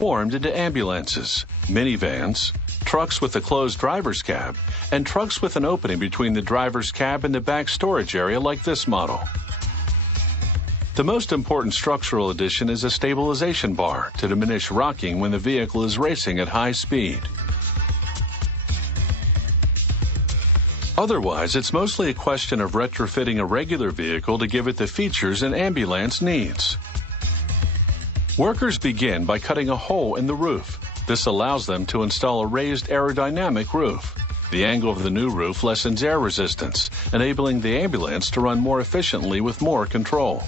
formed into ambulances, minivans, trucks with a closed driver's cab, and trucks with an opening between the driver's cab and the back storage area like this model. The most important structural addition is a stabilization bar to diminish rocking when the vehicle is racing at high speed. Otherwise, it's mostly a question of retrofitting a regular vehicle to give it the features an ambulance needs. Workers begin by cutting a hole in the roof. This allows them to install a raised aerodynamic roof. The angle of the new roof lessens air resistance, enabling the ambulance to run more efficiently with more control.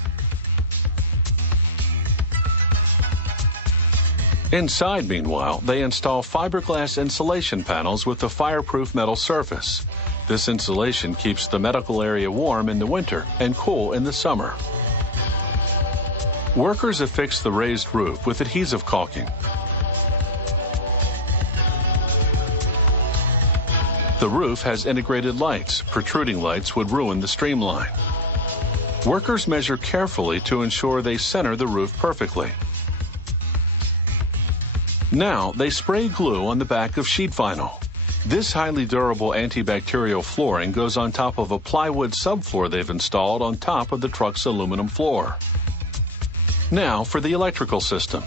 Inside, meanwhile, they install fiberglass insulation panels with a fireproof metal surface. This insulation keeps the medical area warm in the winter and cool in the summer. Workers affix the raised roof with adhesive caulking. The roof has integrated lights. Protruding lights would ruin the streamline. Workers measure carefully to ensure they center the roof perfectly. Now they spray glue on the back of sheet vinyl. This highly durable antibacterial flooring goes on top of a plywood subfloor they've installed on top of the truck's aluminum floor. Now for the electrical system.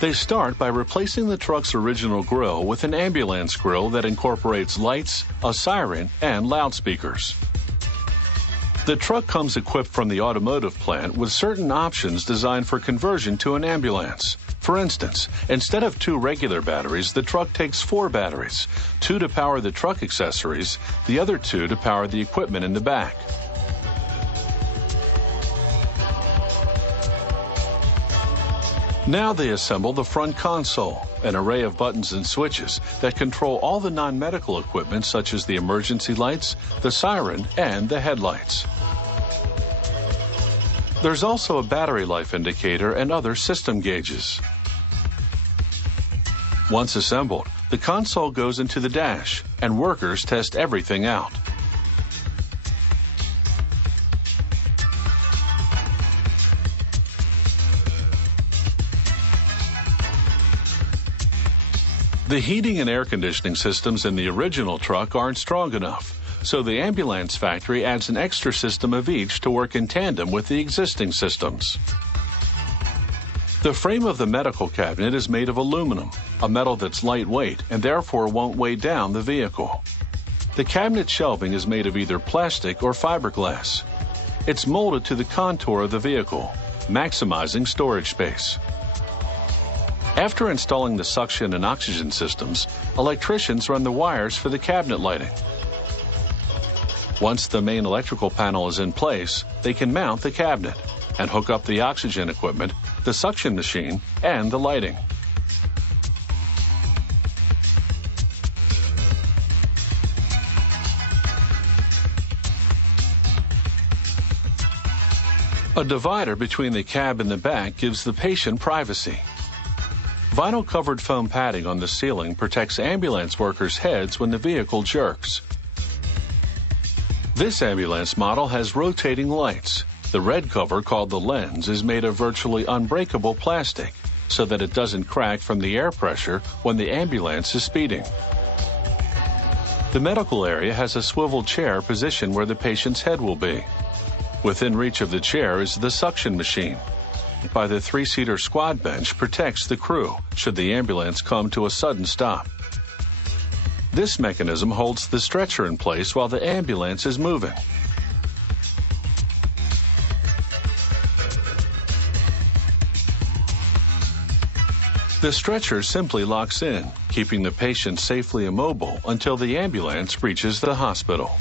They start by replacing the truck's original grille with an ambulance grille that incorporates lights, a siren, and loudspeakers. The truck comes equipped from the automotive plant with certain options designed for conversion to an ambulance. For instance, instead of 2 regular batteries, the truck takes 4 batteries, 2 to power the truck accessories, the other 2 to power the equipment in the back. Now they assemble the front console, an array of buttons and switches that control all the non-medical equipment such as the emergency lights, the siren, and the headlights. There's also a battery life indicator and other system gauges. Once assembled, the console goes into the dash, and workers test everything out. The heating and air conditioning systems in the original truck aren't strong enough, so the ambulance factory adds an extra system of each to work in tandem with the existing systems. The frame of the medical cabinet is made of aluminum, a metal that's lightweight and therefore won't weigh down the vehicle. The cabinet shelving is made of either plastic or fiberglass. It's molded to the contour of the vehicle, maximizing storage space. After installing the suction and oxygen systems, electricians run the wires for the cabinet lighting. Once the main electrical panel is in place, they can mount the cabinet and hook up the oxygen equipment, the suction machine, and the lighting. A divider between the cab and the back gives the patient privacy. Vinyl-covered foam padding on the ceiling protects ambulance workers' heads when the vehicle jerks. This ambulance model has rotating lights. The red cover, called the lens, is made of virtually unbreakable plastic so that it doesn't crack from the air pressure when the ambulance is speeding. The medical area has a swivel chair positioned where the patient's head will be. Within reach of the chair is the suction machine. By the 3-seater squad bench protects the crew should the ambulance come to a sudden stop. This mechanism holds the stretcher in place while the ambulance is moving. The stretcher simply locks in, keeping the patient safely immobile until the ambulance reaches the hospital.